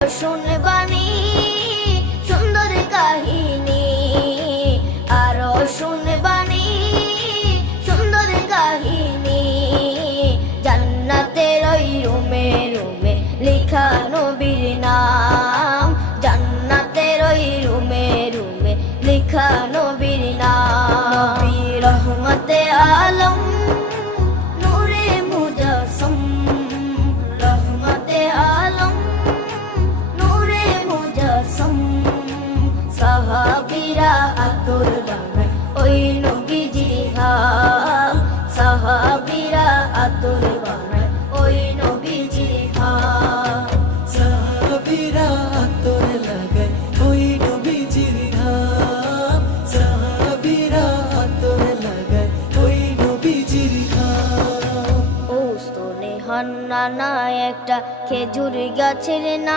শুনবানি সুন্দর কাহিনী, আরো শুনবানি সুন্দর কাহিনী। জান্নাতের ওই রুমে রুমে লেখা নবীর নাম, জান্নাতের ওই রুমে রুমে লেখা নবীর নাম। নবী রহমতে আলম নূরে মুজাসসম, রহমতে আলম নূরে মুজাসসম। সাহাবীরা আতর বানায় ওই নবীজির ঘাম, সাহাবীরা আতর বানায় ওই নবীজির ঘাম। সাহাবীরা আতর লাগায় ওই নবীজির ঘাম, সাহাবীরা আতর লাগায় ওই নবীজির ঘাম। ও স্তনে হান্নানা একটা খেজুর গাছের নাম।